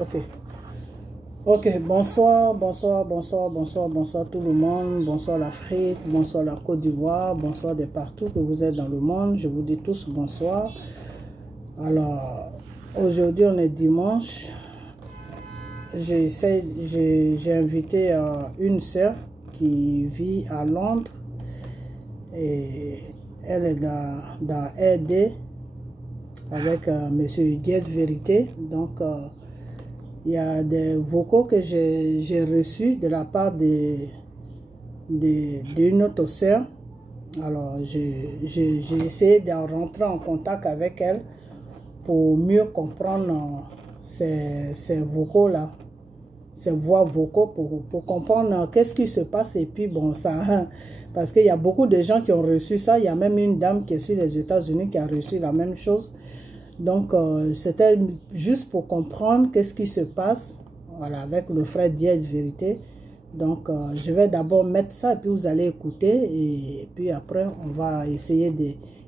Ok. Ok, bonsoir, bonsoir, bonsoir, bonsoir, bonsoir tout le monde, bonsoir l'Afrique, bonsoir la Côte d'Ivoire, bonsoir de partout que vous êtes dans le monde, je vous dis tous bonsoir. Alors, aujourd'hui on est dimanche, j'ai invité une sœur qui vit à Londres et elle est dans RD avec monsieur Guest Vérité, donc il y a des vocaux que j'ai reçus de la part d'une autre sœur. Alors, j'ai essayé de rentrer en contact avec elle pour mieux comprendre ces vocaux-là, ces voix vocaux, pour comprendre qu'est-ce qui se passe. Et puis, bon, ça, parce qu'il y a beaucoup de gens qui ont reçu ça. Il y a même une dame qui est sur les États-Unis qui a reçu la même chose. Donc, c'était juste pour comprendre qu'est-ce qui se passe, voilà, avec le frère Diez Vérité. Donc, je vais d'abord mettre ça et puis vous allez écouter. Et puis après, on va essayer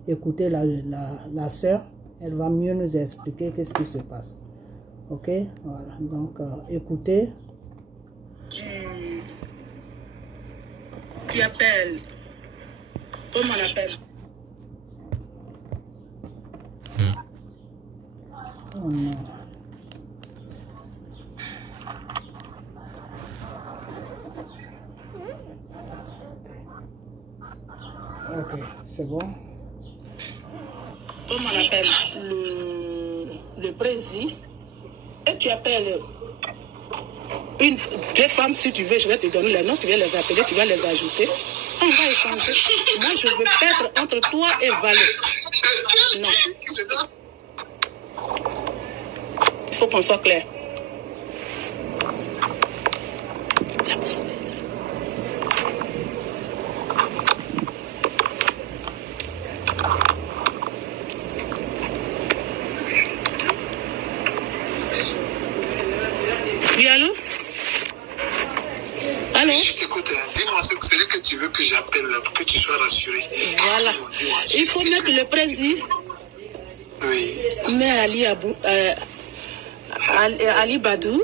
d'écouter la sœur. Elle va mieux nous expliquer qu'est-ce qui se passe. Ok? Voilà. Donc, écoutez. Tu appelles. Comment on appelle? Oh non. Ok, c'est bon. Comment on appelle le président? Et tu appelles deux femmes, si tu veux, je vais te donner les noms, tu vas les appeler, tu vas les ajouter. On va échanger. Moi, je veux perdre entre toi et Valé. Non. Il faut qu'on soit clair. La personne est là. Oui, allô? Allô? Je t'écoute. Dis-moi celui que tu veux que j'appelle pour que tu sois rassuré. Voilà. Il faut mettre le président. Oui. Mais Ali Badou.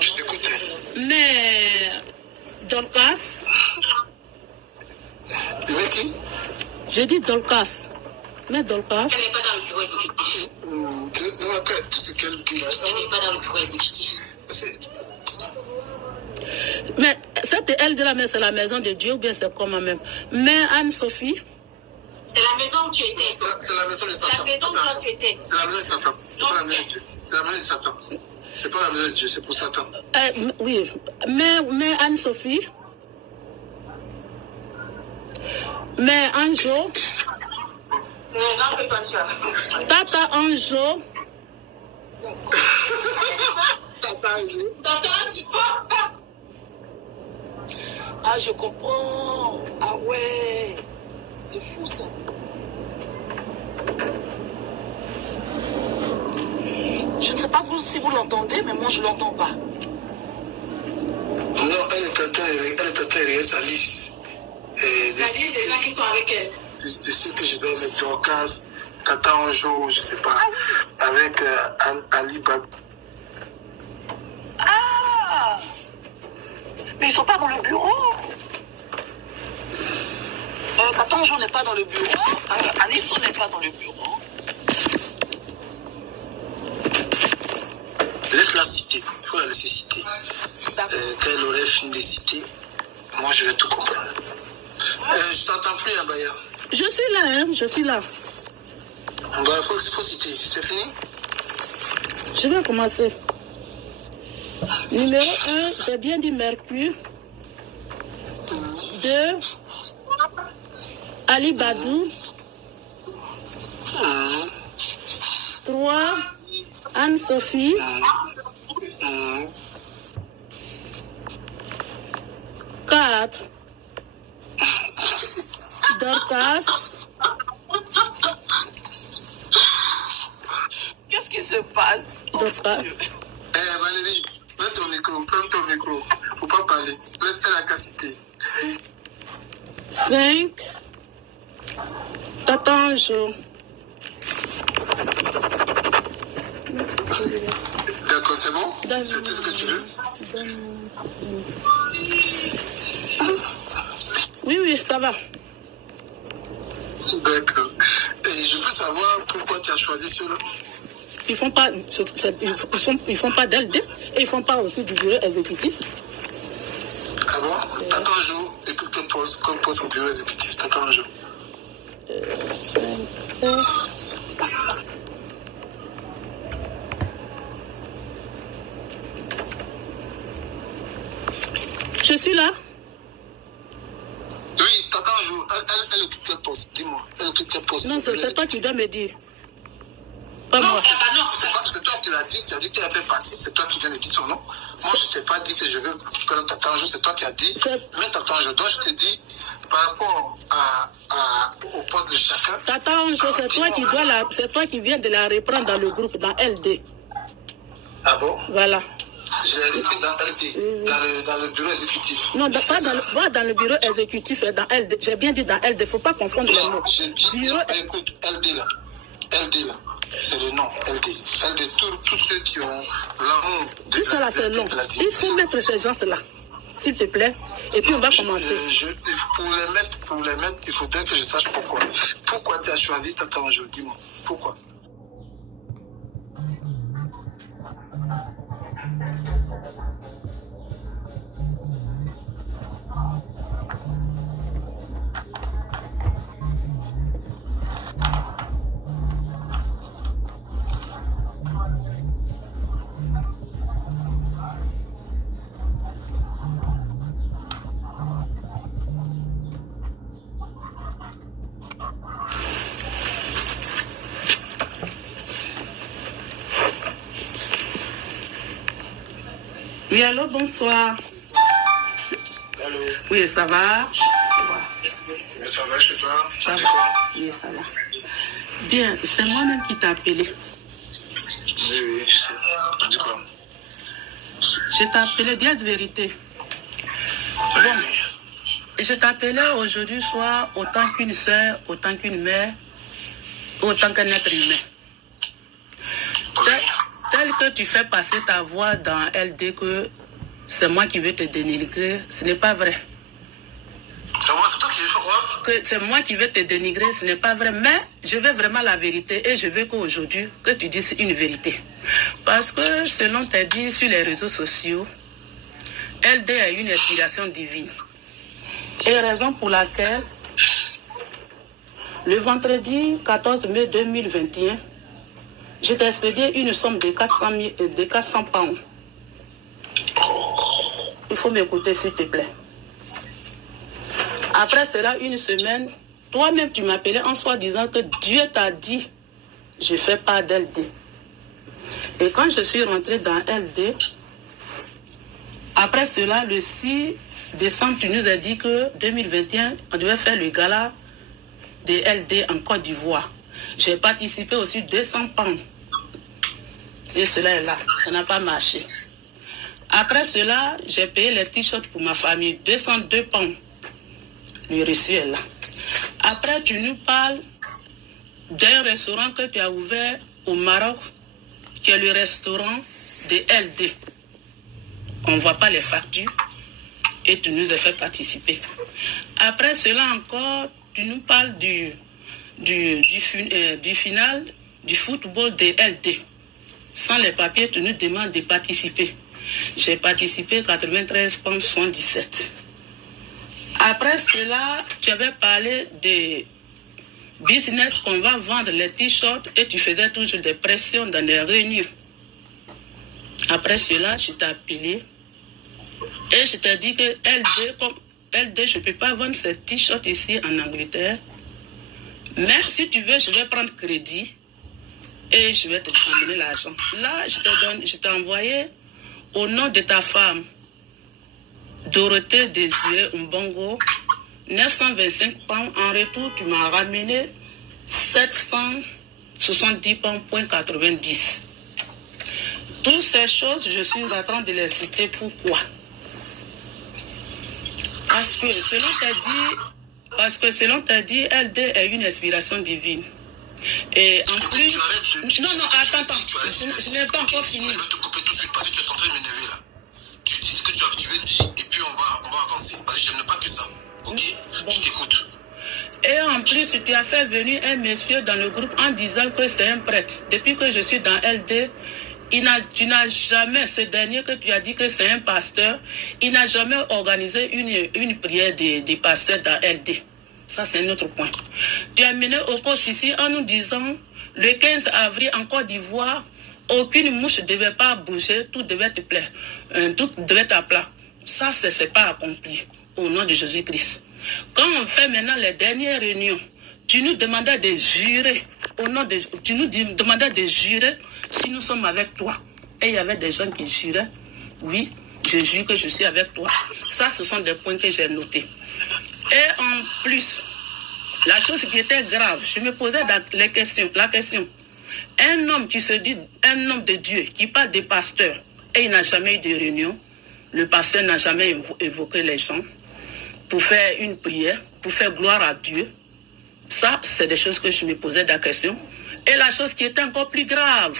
Je t'écoute. Mais Dorcas. Tu veux qui? Je dis Dorcas. Mais Dorcas. Elle n'est pas dans le bureau exécutif. C'est quel bureau? Elle n'est pas dans le bureau exécutif. Mais cette elle de la maison, c'est la maison de Dieu ou bien c'est comment même? Mais Anne-Sophie. C'est la maison où tu étais. C'est la maison de Satan. La maison où tu étais. C'est la maison de Satan. C'est pas la maison de Dieu. C'est la maison de Satan. C'est pas la maison de Dieu, c'est pour Satan. Oui. Mais Anne-Sophie. Mais Anjo. C'est les gens que toi tu as. Tata Anjo. Tata Anjo. Tata Anjo. Ah, je comprends. Ah ouais. C'est fou ça. Je ne sais pas si vous l'entendez, mais moi je ne l'entends pas. Non, elle est en train de regarder sa liste. C'est-à-dire des gens qui sont avec elle. De ceux que je dois mettre en casse, Tata Anjo, je ne sais pas, avec Ali Badou. Ah! Mais ils ne sont pas dans le bureau. Tata Anjo n'est pas dans le bureau. Anisso n'est pas dans le bureau. Laisse-la citer, il faut la laisser citer. Quand elle aurait fini de citer, moi je vais tout comprendre. Je t'entends plus, Abaya. Je suis là, hein, je suis là. Il faut citer, c'est fini? Je vais commencer. Numéro 1, j'ai bien dit Mercure. 2, Ali Badou. 3, Anne-Sophie. 4, Dorcas. Qu'est-ce qui se passe? Dorcas. Valérie, mets ton micro, ferme ton micro. Faut pas parler. Laisse-la la cacité. 5, T'attends, je... D'accord, c'est bon? C'est tout ce que tu veux? Oui, oui, ça va. D'accord. Et je peux savoir pourquoi tu as choisi cela? Ils font pas, ils font pas d'LD et ils font pas aussi du bureau exécutif. Ah bon? T'attends un jour et que tu poses comme poste au bureau exécutif. T'attends un jour. Je suis là. Oui, t'attends un jour. Elle occupe quel poste? Dis-moi. Elle occupe quel poste? Non, c'est toi qui dois me dire. Pas non, moi. C'est toi qui l'as dit. Tu as dit qu'elle fait partie. C'est toi qui viens de dire son nom. Moi, je t'ai pas dit que je veux que t'attends un jour. C'est toi qui as dit. Mais t'attends un jour. Donc, je te dis, par rapport au poste de chacun. T'attends un jour. C'est toi qui viens de la reprendre dans le groupe, dans LD. Ah bon? Voilà. Je l'ai repris dans LD, dans le bureau exécutif. Non, pas dans le bureau exécutif, dans LD. J'ai bien dit dans LD, il ne faut pas confondre les mots. J'ai dit, écoute, LD là, c'est le nom, LD. LD, tous ceux qui ont l'amour de tout ça là, c'est long. Il faut mettre ces gens-là, s'il te plaît, et puis on va commencer. Pour les mettre, il faudrait que je sache pourquoi. Pourquoi tu as choisi T'attends un jour, dis-moi, pourquoi? Oui, allô, bonsoir. Allô. Oui, ça va? Oui, ça va chez toi? Ça va? Oui, ça va. Bien, c'est moi-même qui t'ai appelé. Oui, je sais. Dis quoi? Je t'ai appelé, dis la vérité. Bon, je t'appelais aujourd'hui soir autant qu'une soeur, autant qu'une mère, autant qu'un être humain. Tel que tu fais passer ta voix dans LD que c'est moi qui vais te dénigrer, ce n'est pas vrai. C'est moi, c'est toi qui veux faire quoi? Que c'est moi qui vais te dénigrer, ce n'est pas vrai. Mais je veux vraiment la vérité et je veux qu'aujourd'hui, que tu dises une vérité. Parce que selon tes dits sur les réseaux sociaux, LD a une inspiration divine. Et raison pour laquelle, le vendredi 14 mai 2021, je t'ai expédié une somme de 400 pounds. Il faut m'écouter, s'il te plaît. Après cela, une semaine, toi-même, tu m'appelais en soi disant que Dieu t'a dit, je ne fais pas d'LD. Et quand je suis rentrée dans LD, après cela, le 6 décembre, tu nous as dit que 2021, on devait faire le gala de LD en Côte d'Ivoire. J'ai participé aussi 200 pounds. Et cela est là. Ça n'a pas marché. Après cela, j'ai payé les t-shirts pour ma famille. 202 pounds. Le reçu est là. Après, tu nous parles d'un restaurant que tu as ouvert au Maroc, qui est le restaurant de LD. On ne voit pas les factures. Et tu nous as fait participer. Après cela encore, tu nous parles du final du football de LD. Sans les papiers, tu nous demandes de participer. J'ai participé 93 pounds 77. Après cela, tu avais parlé de business qu'on va vendre les t-shirts et tu faisais toujours des pressions dans les réunions. Après cela, je t'ai appelé et je t'ai dit que LD, je ne peux pas vendre ces t-shirts ici en Angleterre. Mais si tu veux, je vais prendre crédit et je vais te donner l'argent. Là, je t'ai envoyé au nom de ta femme, Dorothée Désiré Mbongo, 925 pounds. En retour, tu m'as ramené 770 pounds, 90. Toutes ces choses, je suis en train de les citer. Pourquoi? Parce que selon tes dit, Parce que selon tu as dit, LD est une inspiration divine. Et en plus... Non, attends. Je n'ai pas encore fini. Je vais te couper tout de suite parce que tu es en train de m'énerver là. Tu dis ce que tu veux dire et puis on va avancer. Parce que je n'aime pas que ça. Ok? Bon. Je t'écoute. Et en plus, tu as fait venir un monsieur dans le groupe en disant que c'est un prêtre. Depuis que je suis dans LD, tu n'as jamais, ce dernier que tu as dit que c'est un pasteur, il n'a jamais organisé une prière des pasteurs dans LD. Ça, c'est un autre point. Tu as mené au poste ici en nous disant, le 15 avril en Côte d'Ivoire, aucune mouche ne devait pas bouger, tout devait être plat. Tout devait être à plat. Ça, ce n'est pas accompli au nom de Jésus-Christ. Quand on fait maintenant les dernières réunions, tu nous demandais de jurer tu nous demandais de jurer si nous sommes avec toi. Et il y avait des gens qui juraient, oui, je jure que je suis avec toi. Ça, ce sont des points que j'ai notés. Et en plus, la chose qui était grave, je me posais la question. Un homme qui se dit un homme de Dieu, qui parle des pasteurs, et il n'a jamais eu de réunion, le pasteur n'a jamais évoqué les gens pour faire une prière, pour faire gloire à Dieu. Ça, c'est des choses que je me posais la question. Et la chose qui était encore plus grave,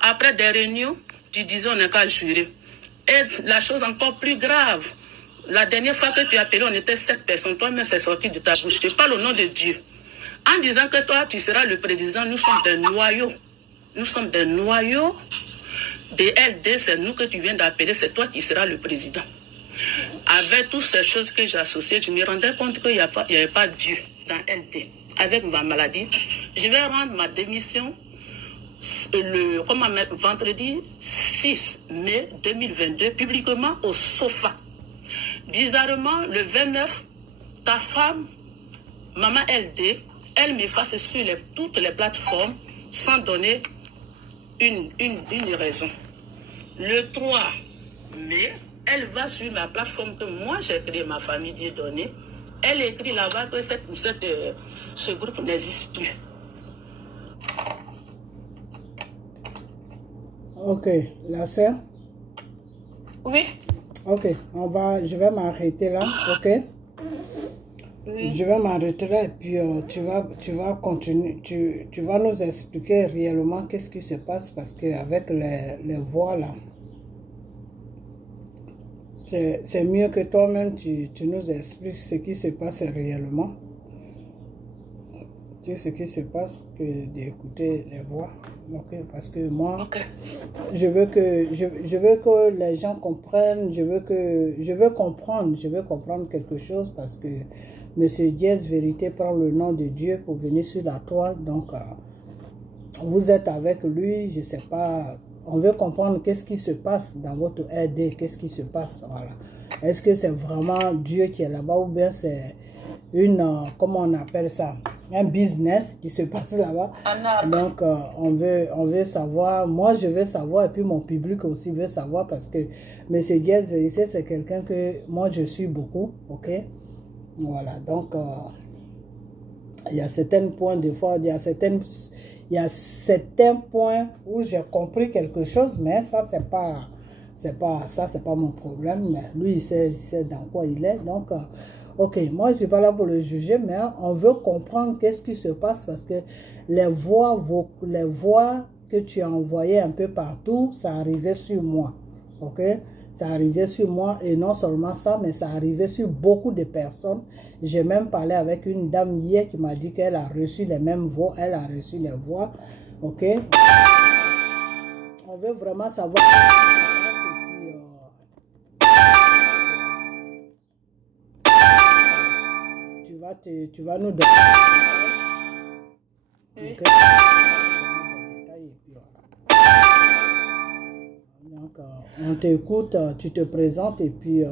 après des réunions, tu disais on n'a qu'à jurer. Et la chose encore plus grave, la dernière fois que tu as appelé, on était 7 personnes. Toi-même, c'est sorti de ta bouche. Je parle au nom de Dieu. En disant que toi, tu seras le président, nous sommes des noyaux. Nous sommes des noyaux. Des LD, c'est nous que tu viens d'appeler, c'est toi qui seras le président. Avec toutes ces choses que j'ai associées, je me rendais compte qu'il n'y avait pas Dieu dans LD. Avec ma maladie, je vais rendre ma démission vendredi 6 mai 2022, publiquement au SOFA. Bizarrement, le 29, ta femme, Maman LD, elle m'efface sur toutes les plateformes sans donner une raison. Le 3 mai, elle va sur ma plateforme que moi j'ai créé, ma famille Dieudonné. Elle écrit là-bas que ce groupe n'existe plus. Ok, la sœur? Oui. Ok, je vais m'arrêter là, ok? Oui. Je vais m'arrêter là et puis tu vas continuer, tu vas nous expliquer réellement qu'est-ce qui se passe parce qu'avec les voix là, c'est mieux que toi-même tu nous expliques ce qui se passe réellement. Tu sais ce qui se passe que d'écouter les voix. Okay? Parce que moi, je veux que les gens comprennent, je veux comprendre quelque chose parce que Monsieur Diaz Vérité prend le nom de Dieu pour venir sur la toile. Donc, vous êtes avec lui, je ne sais pas. On veut comprendre qu'est-ce qui se passe dans votre RD, qu'est-ce qui se passe. Voilà. Est-ce que c'est vraiment Dieu qui est là-bas ou bien c'est comment on appelle ça, un business qui se passe là-bas. Donc, on veut savoir, moi je veux savoir et puis mon public aussi veut savoir parce que M. Diaz Vérité, c'est quelqu'un que moi je suis beaucoup, ok? Voilà, donc il y a certains points de fois, il y a certains points où j'ai compris quelque chose, mais ça c'est pas mon problème, mais lui il sait dans quoi il est, donc ok, moi je suis pas là pour le juger, mais on veut comprendre qu'est-ce qui se passe parce que les voix que tu as envoyées un peu partout, ça arrivait sur moi, ok? Ça arrivait sur moi et non seulement ça, mais ça arrivait sur beaucoup de personnes. J'ai même parlé avec une dame hier qui m'a dit qu'elle a reçu les mêmes voix, elle a reçu les voix, ok? On veut vraiment savoir. Tu vas nous donner des détails. Donc, on t'écoute, tu te présentes et puis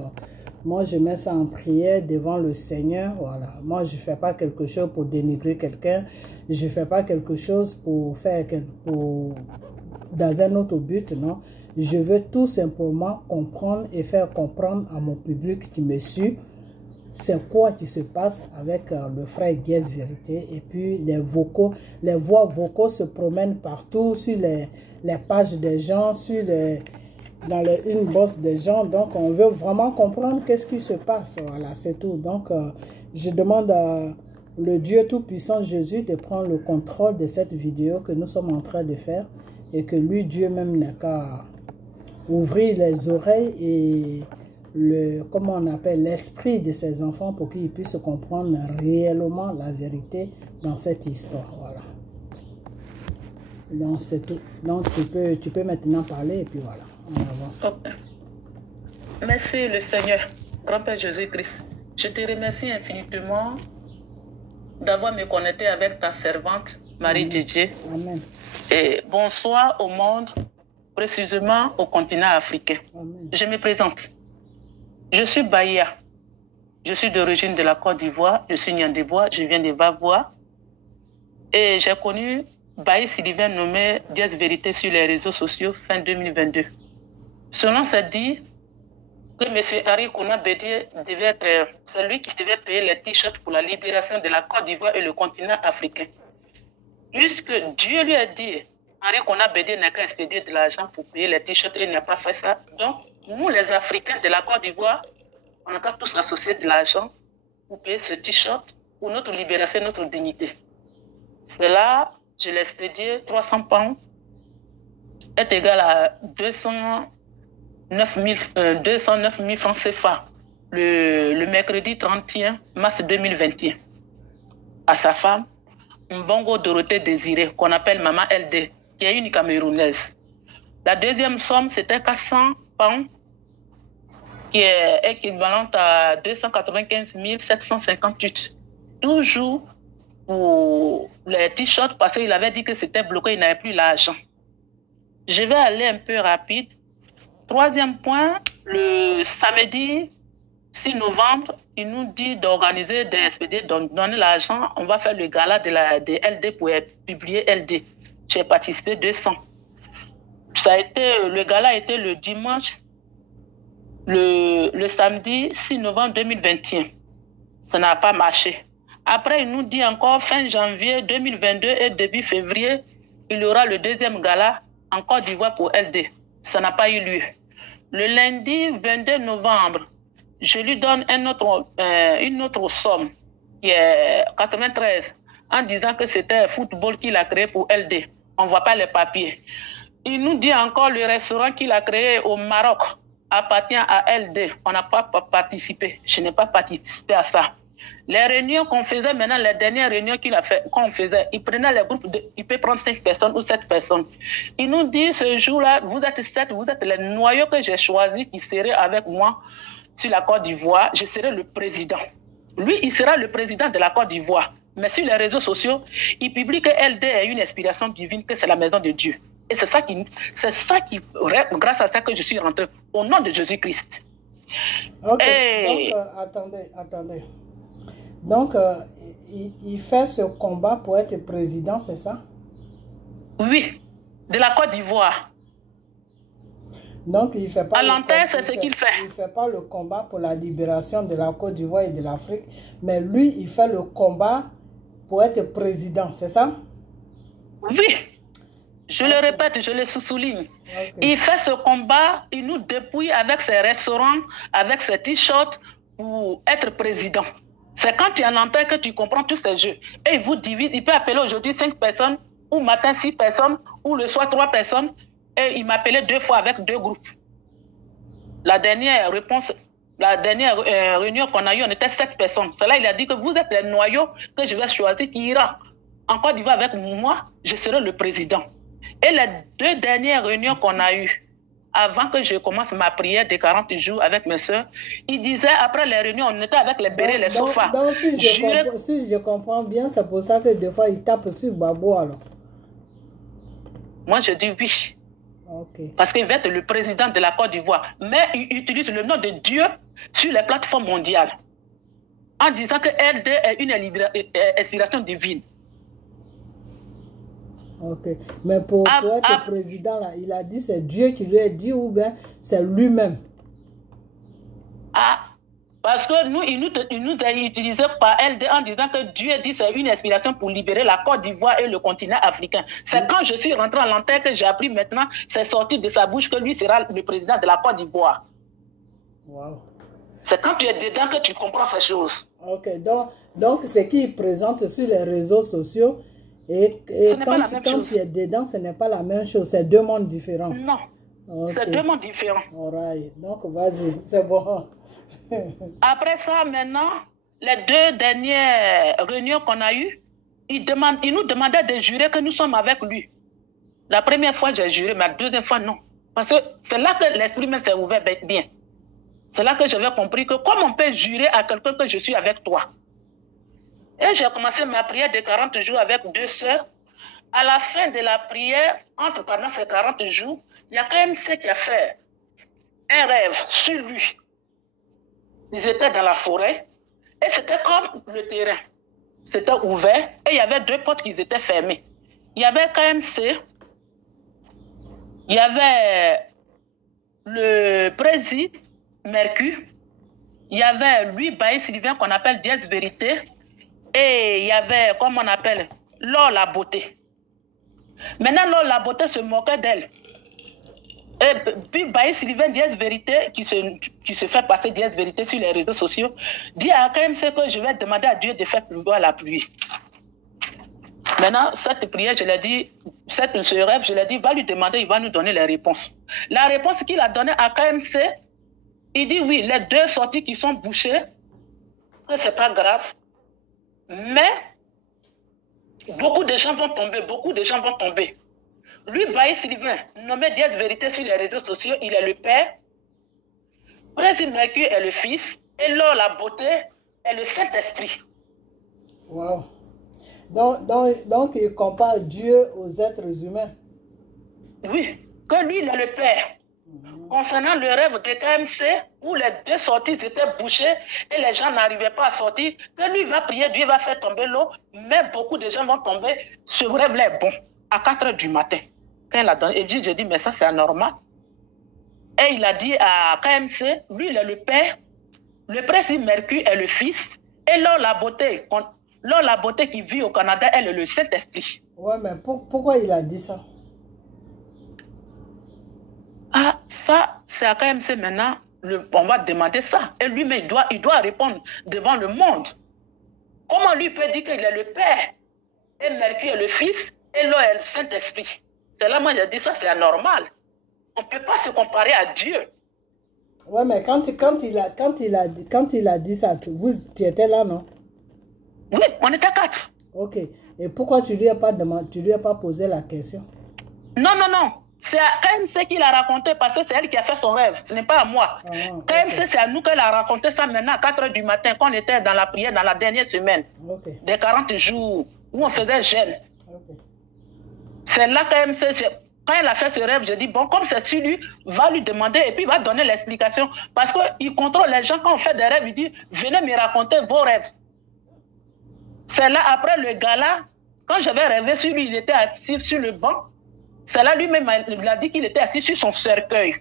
moi je mets ça en prière devant le Seigneur. Voilà. Moi je ne fais pas quelque chose pour dénigrer quelqu'un, je ne fais pas quelque chose pour faire dans un autre but, non. Je veux tout simplement comprendre et faire comprendre à mon public qui me suit c'est quoi qui se passe avec le frère Diaz Vérité. Et puis les voix vocaux se promènent partout sur les pages des gens, dans une bosse des gens. Donc on veut vraiment comprendre qu'est-ce qui se passe. Voilà, c'est tout. Donc Je demande à le Dieu Tout-Puissant Jésus de prendre le contrôle de cette vidéo que nous sommes en train de faire et que lui, Dieu même, n'a qu'à ouvrir les oreilles et comment on appelle, l'esprit de ses enfants pour qu'ils puissent comprendre réellement la vérité dans cette histoire. Voilà. Donc, c'est tout. Donc, tu peux maintenant parler et puis voilà, on avance. Okay. Merci le Seigneur, grand-père Jésus-Christ. Je te remercie infiniment d'avoir me connecté avec ta servante, Marie Didier. Amen. Et bonsoir au monde, précisément au continent africain. Amen. Je me présente. Je suis Bahia. Je suis d'origine de la Côte d'Ivoire. Je suis Nyandebois. Je viens de Vavois. Et j'ai connu Baï Sylvain nommé Diez Vérité sur les réseaux sociaux fin 2022. Selon cette dit que M. Henri Konan Bédié devait être celui qui devait payer les t-shirts pour la libération de la Côte d'Ivoire et le continent africain. Puisque Dieu lui a dit, Henri Konan Bédié n'a qu'à expédier de l'argent pour payer les t-shirts et il n'a pas fait ça. Donc, nous, les Africains de la Côte d'Ivoire, on a tous associé de l'argent pour payer ce t-shirt pour notre libération, notre dignité. Cela, je l'ai expédié 300 pounds, est égal à 209 000 francs CFA le mercredi 31 mars 2021 à sa femme, Mbongo Dorothée Désirée, qu'on appelle Maman LD, qui est une Camerounaise. La deuxième somme, c'était 400 pounds, qui est équivalente à 295 758. Toujours pour les t-shirts, parce qu'il avait dit que c'était bloqué, il n'avait plus l'argent. Je vais aller un peu rapide. Troisième point, le samedi 6 novembre, il nous dit d'organiser des expédiés, de donner l'argent. On va faire le gala de LD pour publier LD. J'ai participé 200. Le gala a été le dimanche, le samedi 6 novembre 2021. Ça n'a pas marché. Après, il nous dit encore fin janvier 2022 et début février, il y aura le deuxième gala en Côte d'Ivoire pour LD. Ça n'a pas eu lieu. Le lundi 22 novembre, je lui donne une autre somme qui est 93 en disant que c'était un football qu'il a créé pour LD. On ne voit pas les papiers. Il nous dit encore le restaurant qu'il a créé au Maroc appartient à LD. On n'a pas participé. Je n'ai pas participé à ça. Les réunions qu'on faisait maintenant, les dernières réunions qu'on faisait, il prenait les groupes, il peut prendre 5 personnes ou 7 personnes. Il nous dit ce jour-là, vous êtes 7, vous êtes les noyaux que j'ai choisis qui seraient avec moi sur la Côte d'Ivoire. Je serai le président. Lui, il sera le président de la Côte d'Ivoire. Mais sur les réseaux sociaux, il publie que LD est une inspiration divine, que c'est la maison de Dieu. Et c'est ça qui, grâce à ça que je suis rentré, au nom de Jésus-Christ. Ok, et... donc, attendez. Donc, il fait ce combat pour être président, c'est ça? Oui, de la Côte d'Ivoire. Donc, il fait pas. À l'antenne, c'est ce qu'il fait. Il ne fait pas le combat pour la libération de la Côte d'Ivoire et de l'Afrique, mais lui, il fait le combat pour être président, c'est ça? Oui, je le répète, je le souligne. Okay. Il fait ce combat, il nous dépouille avec ses restaurants, avec ses t-shirts pour être président. C'est quand tu es en antenne que tu comprends tous ces jeux. Et il vous divise, il peut appeler aujourd'hui 5 personnes, ou matin 6 personnes, ou le soir 3 personnes. Et il m'appelait 2 fois avec 2 groupes. La dernière réunion qu'on a eue, on était 7 personnes. C'est là il a dit que vous êtes les noyaux que je vais choisir qui ira en Côte d'Ivoire avec moi, je serai le président. Et les 2 dernières réunions qu'on a eues, avant que je commence ma prière de 40 jours avec mes soeurs, il disait, après les réunions, on était avec les bérets, les sofas. Donc, si je comprends bien, c'est pour ça que des fois, il tape sur Babo, alors. Moi, je dis oui. Okay. Parce qu'il va être le président de la Côte d'Ivoire. Mais il utilise le nom de Dieu sur les plateformes mondiales. En disant que LD est une inspiration divine. Ok. Mais pour être président, là, il a dit c'est Dieu qui lui a dit ou bien c'est lui-même? Parce que nous, il nous a utilisé par LD en disant que Dieu dit c'est une inspiration pour libérer la Côte d'Ivoire et le continent africain. C'est quand je suis rentré en l'antenne que j'ai appris maintenant, c'est sorti de sa bouche que lui sera le président de la Côte d'Ivoire. Wow. C'est quand tu es dedans que tu comprends ces choses. Ok, donc ce qu'ils présentent sur les réseaux sociaux et quand tu es dedans, ce n'est pas la même chose, c'est deux mondes différents. Non, okay. C'est deux mondes différents. Alright, donc vas-y, c'est bon. Après ça, maintenant, les 2 dernières réunions qu'on a eues, il nous demandait de jurer que nous sommes avec lui. La première fois, j'ai juré, mais la deuxième fois, non. Parce que c'est là que l'esprit même s'est ouvert bien. C'est là que j'avais compris que comment on peut jurer à quelqu'un que je suis avec toi. Et j'ai commencé ma prière de 40 jours avec 2 sœurs. À la fin de la prière, pendant ces 40 jours, il y a KMC qui a fait un rêve sur lui. Ils étaient dans la forêt et c'était comme le terrain. C'était ouvert et il y avait 2 portes qui étaient fermées. Il y avait KMC, il y avait le président Mercure, il y avait lui, Baïs Sylvain, qu'on appelle Diez Vérité, et il y avait, comment on appelle, Laure la beauté. Maintenant, Laure la beauté se moquait d'elle. Et puis Baïs Sylvain, Diez Vérité, qui se fait passer Diez Vérité sur les réseaux sociaux, dit à KMC que je vais demander à Dieu de faire pleuvoir la pluie. Maintenant, cette prière, je l'ai dit, ce rêve, je l'ai dit, va lui demander, il va nous donner les réponses. La réponse qu'il a donnée à KMC, il dit oui, les 2 sorties qui sont bouchées, que ce n'est pas grave, mais beaucoup de gens vont tomber, Lui, Baïs Sylvain, nommé Diez Vérité sur les réseaux sociaux, il est le père, Président Mercure est le fils, et Laure la beauté est le Saint-Esprit. Wow. Donc, il compare Dieu aux êtres humains. Oui, que lui, il est le père. Concernant le rêve de KMC, où les 2 sorties étaient bouchées et les gens n'arrivaient pas à sortir, que lui va prier, Dieu va faire tomber l'eau, mais beaucoup de gens vont tomber. Ce rêve-là est bon, à 4 h du matin. Quand il a donné, j'ai dit, mais ça c'est anormal. Et il a dit à KMC, lui il est le père, le président Mercure est le fils, et Laure la beauté qui vit au Canada, elle est le Saint-Esprit. Ouais, mais pourquoi il a dit ça? Ah, ça, c'est à KMC maintenant, on va demander ça. Et lui-même, il doit répondre devant le monde. Comment lui peut dire qu'il est le Père, et Mercure est le Fils, et Laure est le Saint-Esprit? C'est là, moi, j'ai dit ça, c'est anormal. On ne peut pas se comparer à Dieu. Ouais, mais quand il a dit ça, tu étais là, non? Oui, on était 4. Ok. Et pourquoi tu lui as pas posé la question? Non. C'est à KMC qu'il a raconté parce que c'est elle qui a fait son rêve. Ce n'est pas à moi. KMC, c'est à nous qu'elle a raconté ça maintenant à 4 h du matin, quand on était dans la prière dans la dernière semaine. Des 40 jours où on faisait jeûne. C'est là KMC, quand elle a fait ce rêve, j'ai dit, bon, comme c'est sur lui, va lui demander et puis il va donner l'explication. Parce qu'il contrôle les gens quand on fait des rêves, il dit, venez me raconter vos rêves. C'est là, après le gala, quand j'avais rêvé sur lui, il était assis sur le banc. C'est là lui-même, il a dit qu'il était assis sur son cercueil.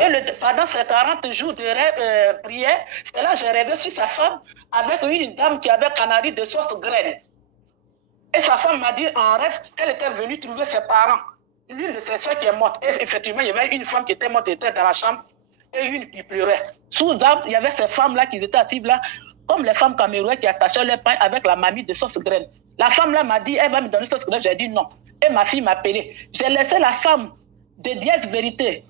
Et pendant ces 40 jours de prière, c'est là que j'ai rêvé sur sa femme avec une dame qui avait canari de sauce graine. Et sa femme m'a dit en rêve qu'elle était venue trouver ses parents. L'une de ses soeurs qui est morte. Et effectivement, il y avait une femme qui était morte, qui était dans la chambre, et une qui pleurait. Sous l'arbre, il y avait ces femmes-là qui étaient assises là, comme les femmes camerounaises qui attachaient leur pain avec la mamie de sauce graine. La femme là m'a dit, elle va me donner sauce graine. J'ai dit non. Et ma fille m'a appelé. J'ai laissé la femme de Diez Vérité,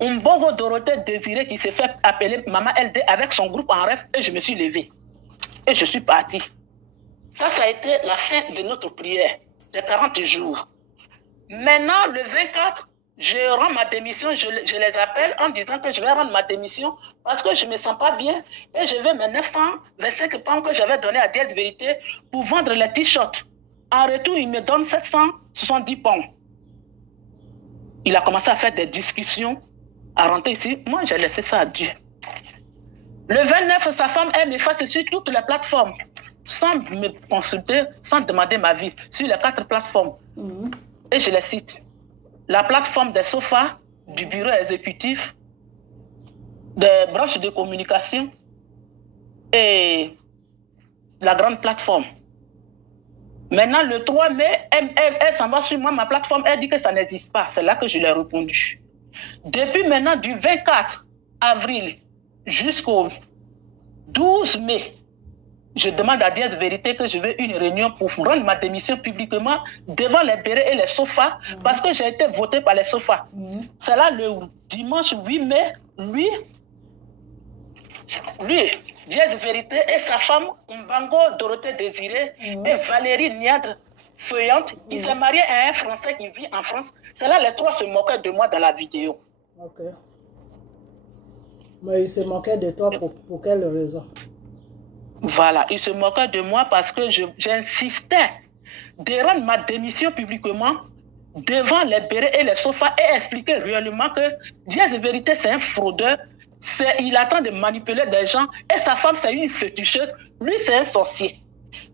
un bongo Dorothée Désiré qui s'est fait appeler Maman LD avec son groupe en rêve et je me suis levée. Et je suis partie. Ça a été la fin de notre prière, les 40 jours. Maintenant, le 24, je rends ma démission, je les appelle en disant que je vais rendre ma démission parce que je ne me sens pas bien et je vais mes 925 pounds que j'avais donné à Diez Vérité pour vendre les t-shirts. En retour, il me donne 770 pounds. Il a commencé à faire des discussions, à rentrer ici. Moi, j'ai laissé ça à Dieu. Le 29, sa femme, elle m'efface sur toutes les plateformes, sans me consulter, sans demander ma vie, sur les 4 plateformes. Et je les cite. La plateforme des sofas, du bureau exécutif, des branches de communication et la grande plateforme. Maintenant, le 3 mai, elle s'en va sur moi, ma plateforme, elle dit que ça n'existe pas. C'est là que je lui ai répondu. Depuis maintenant, du 24 avril jusqu'au 12 mai, je demande à Diaz Vérité que je veux une réunion pour rendre ma démission publiquement devant les bérets et les sofas, parce que j'ai été voté par les sofas. C'est là le dimanche 8 mai, lui, Diaz Vérité et sa femme, Mbango Dorothée Désirée et Valérie Niadre Feuillante, qui s'est mariée à un Français qui vit en France. C'est là les trois se moquaient de moi dans la vidéo. Ok. Mais ils se moquaient de toi pour quelle raison? Voilà, ils se moquaient de moi parce que j'insistais de rendre ma démission publiquement devant les bérets et les sofas et expliquer réellement que Diaz Vérité, c'est un fraudeur. Il attend de manipuler des gens et sa femme, c'est une féticheuse. Lui, c'est un sorcier.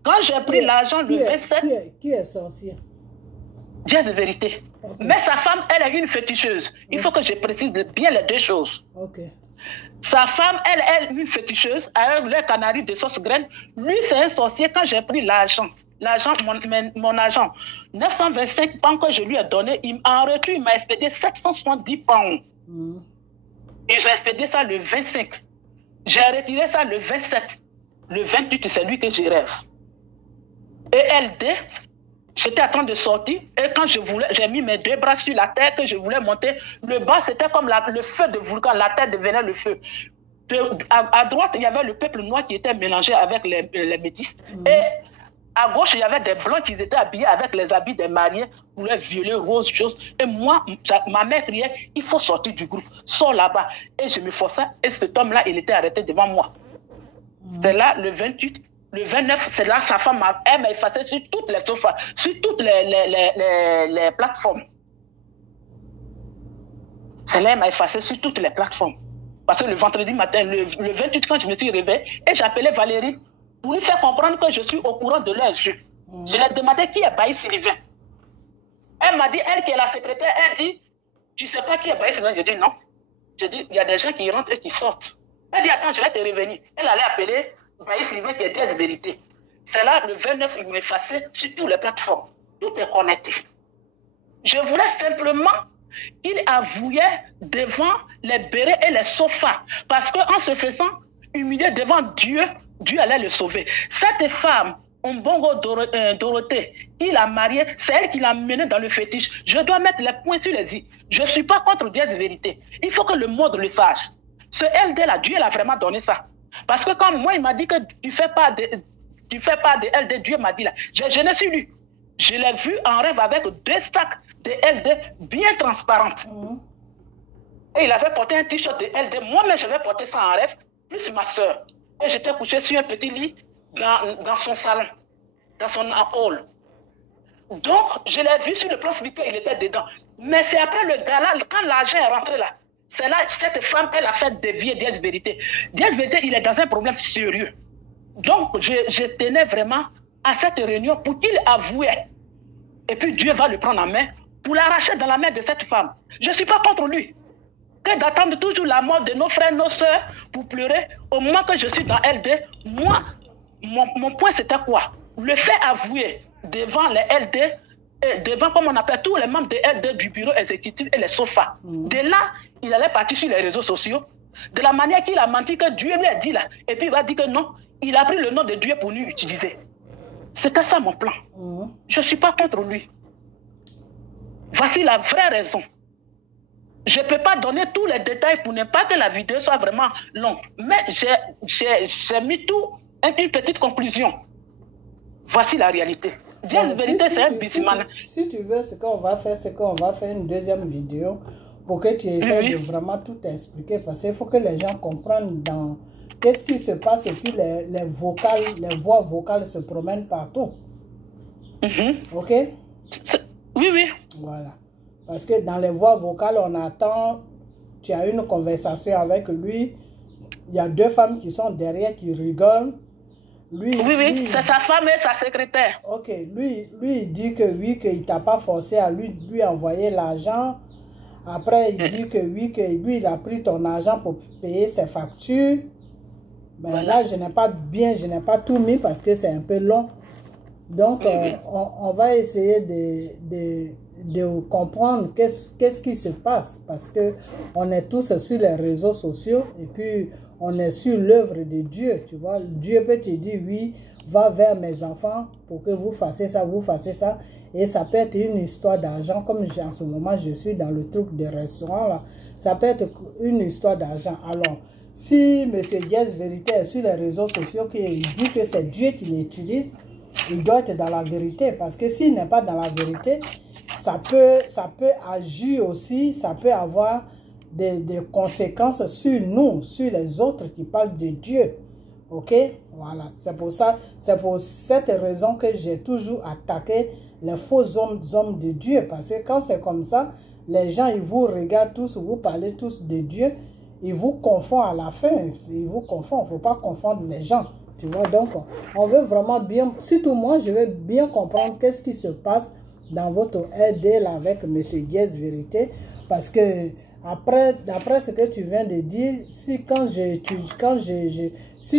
Quand j'ai pris l'argent le 27... Qui est sorcier? Diaz Vérité. Okay. Mais sa femme, elle est une féticheuse. Il faut que je précise bien les deux choses. Ok. Sa femme, elle est une féticheuse avec le canari de sauce graine. Lui, c'est un sorcier. Quand j'ai pris l'argent, mon argent, 925 pounds que je lui ai donné, en retour, il m'a expédié 770 pounds. Et j'ai expédié ça le 25. J'ai retiré ça le 27. Le 28, c'est lui que je rêve. Et LD, j'étais en train de sortir. Et quand j'ai mis mes deux bras sur la terre, que je voulais monter, le bas, c'était comme le feu de volcan. La terre devenait le feu. À droite, il y avait le peuple noir qui était mélangé avec les métis. Et à gauche, il y avait des blancs qui étaient habillés avec les habits des mariés, couleur violet, rose, chose. Et moi, ma mère criait, il faut sortir du groupe, sors là-bas. Et je me forçais, et cet homme-là, il était arrêté devant moi. C'est là, le 28, le 29, c'est là, sa femme m'a effacé sur toutes les sofas, sur toutes les plateformes. C'est là, elle m'a effacé sur toutes les plateformes. Parce que le vendredi matin, le 28, quand je me suis réveillée, et j'appelais Valérie, pour lui faire comprendre que je suis au courant de leur jeu. Je lui ai demandé qui est Baïs Sylvain. Elle m'a dit, elle qui est la secrétaire, elle dit, tu ne sais pas qui est Baïs Sylvain? Je dis non. Je dis, il y a des gens qui rentrent et qui sortent. Elle dit, attends, je vais te revenir. Elle allait appeler Baïs Sylvain qui est Diaz Vérité. C'est là, le 29, il m'a effacé sur toutes les plateformes. Tout est connecté. Je voulais simplement qu'il avouait devant les bérets et les sofas. Parce qu'en se faisant humilier devant Dieu, Dieu allait le sauver. Cette femme, Mbongo Dorothée, qui l'a mariée, c'est elle qui l'a menée dans le fétiche. Je dois mettre les points sur les i. Je ne suis pas contre Diaz Vérité. Il faut que le monde le sache. Ce LD-là, Dieu l'a vraiment donné ça. Parce que quand moi, il m'a dit que tu ne fais pas de LD, Dieu m'a dit là. Je n'ai su lu. Je l'ai vu en rêve avec 2 sacs de LD bien transparentes. Et il avait porté un t-shirt de LD. Moi-même, j'avais porté ça en rêve, plus ma soeur. Et j'étais couché sur un petit lit dans son salon, dans son hall. Donc, je l'ai vu sur le plan spirituel, il était dedans. Mais c'est après le gala, quand l'argent est rentré là, c'est là, cette femme, elle a fait dévier Diaz Vérité. Diaz Vérité, il est dans un problème sérieux. Donc, je tenais vraiment à cette réunion pour qu'il avouait. Et puis, Dieu va le prendre en main pour l'arracher dans la main de cette femme. Je ne suis pas contre lui. Que d'attendre toujours la mort de nos frères, nos soeurs pour pleurer. Au moment que je suis dans LD, moi, mon point c'était quoi? Le fait avoué devant les LD, et devant, comme on appelle, tous les membres de LD du bureau exécutif et les sofas. De là, il allait partir sur les réseaux sociaux. De la manière qu'il a menti que Dieu lui a dit là. Et puis il va dire que non, il a pris le nom de Dieu pour nous utiliser. C'était ça mon plan. Je ne suis pas contre lui. Voici la vraie raison. Je ne peux pas donner tous les détails pour ne pas que la vidéo soit vraiment longue. Mais j'ai mis tout une petite conclusion. Voici la réalité. Diaz Vérité, c'est un businessman. Si tu veux, ce qu'on va faire, c'est qu'on va faire une deuxième vidéo pour que tu essaies de vraiment tout expliquer. Parce qu'il faut que les gens comprennent dans qu'est-ce qui se passe et puis les voix vocales se promènent partout. Ok? Oui, oui. Voilà. Parce que dans les voix vocales, on attend, tu as une conversation avec lui, il y a 2 femmes qui sont derrière qui rigolent. Lui, c'est sa femme et sa secrétaire. Ok, lui il dit que oui, qu'il ne t'a pas forcé à lui envoyer l'argent. Après, il dit que oui, que lui, il a pris ton argent pour payer ses factures. Ben voilà. Là, je n'ai pas tout mis parce que c'est un peu long. Donc, on va essayer de comprendre qu'est-ce qui se passe parce que on est tous sur les réseaux sociaux et puis on est sur l'œuvre de Dieu, tu vois. Dieu peut te dire, oui, va vers mes enfants pour que vous fassiez ça, et ça peut être une histoire d'argent, comme en ce moment, je suis dans le truc des restaurants, là. Ça peut être une histoire d'argent. Alors, si M. Diaz Vérité est sur les réseaux sociaux, qu'il dit que c'est Dieu qui l'utilise, il doit être dans la vérité, parce que s'il n'est pas dans la vérité, ça peut agir aussi, ça peut avoir des conséquences sur nous, sur les autres qui parlent de Dieu. Ok? Voilà. C'est pour ça, c'est pour cette raison que j'ai toujours attaqué les faux hommes de Dieu. Parce que quand c'est comme ça, les gens, ils vous regardent tous, vous parlez tous de Dieu, ils vous confondent à la fin. Ils vous confondent. Il ne faut pas confondre les gens. Tu vois? Donc, on veut vraiment bien, surtout moi, je veux bien comprendre qu'est-ce qui se passe dans votre RD là, avec M. Diaz Vérité. Parce que d'après ce que tu viens de dire, si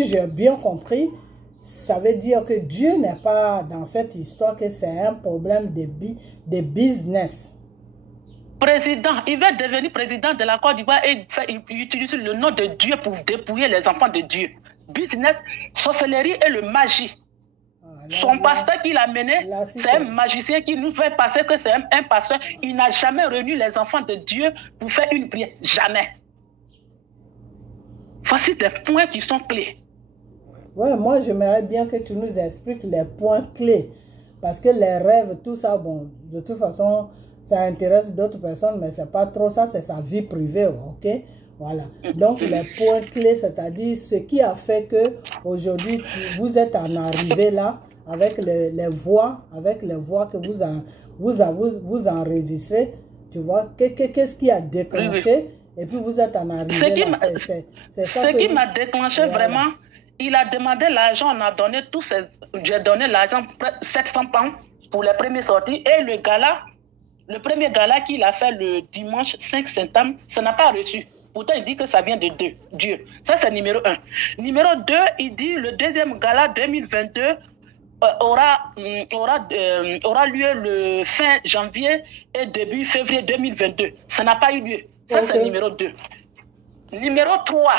j'ai bien compris, ça veut dire que Dieu n'est pas dans cette histoire, que c'est un problème de business. Président, il veut devenir président de la Côte d'Ivoire et il utilise le nom de Dieu pour dépouiller les enfants de Dieu. Business, sorcellerie et le magie. Son pasteur qu'il a mené, c'est un magicien qui nous fait passer que c'est un pasteur. Il n'a jamais réuni les enfants de Dieu pour faire une prière. Jamais. Voici des points qui sont clés. Oui, moi j'aimerais bien que tu nous expliques les points clés. Parce que les rêves, tout ça, bon, de toute façon, ça intéresse d'autres personnes, mais c'est pas trop ça, c'est sa vie privée, ok? Voilà. Donc, les points clés, c'est-à-dire ce qui a fait que aujourd'hui vous êtes en arrivée là, avec les voix que vous enregistrez, tu vois, qu'est-ce qui a déclenché, et puis vous êtes en arrivée là. Ce qui m'a déclenché vraiment, il a demandé l'argent, on a donné j'ai donné l'argent, 700 pounds pour les premières sorties, et le premier gala qu'il a fait le dimanche 5 septembre, ça n'a pas reçu. Pourtant, il dit que ça vient de Dieu. Ça, c'est numéro 1. Numéro 2, il dit le deuxième gala 2022 aura lieu le fin janvier et début février 2022. Ça n'a pas eu lieu. Ça, c'est numéro 2. Numéro 3,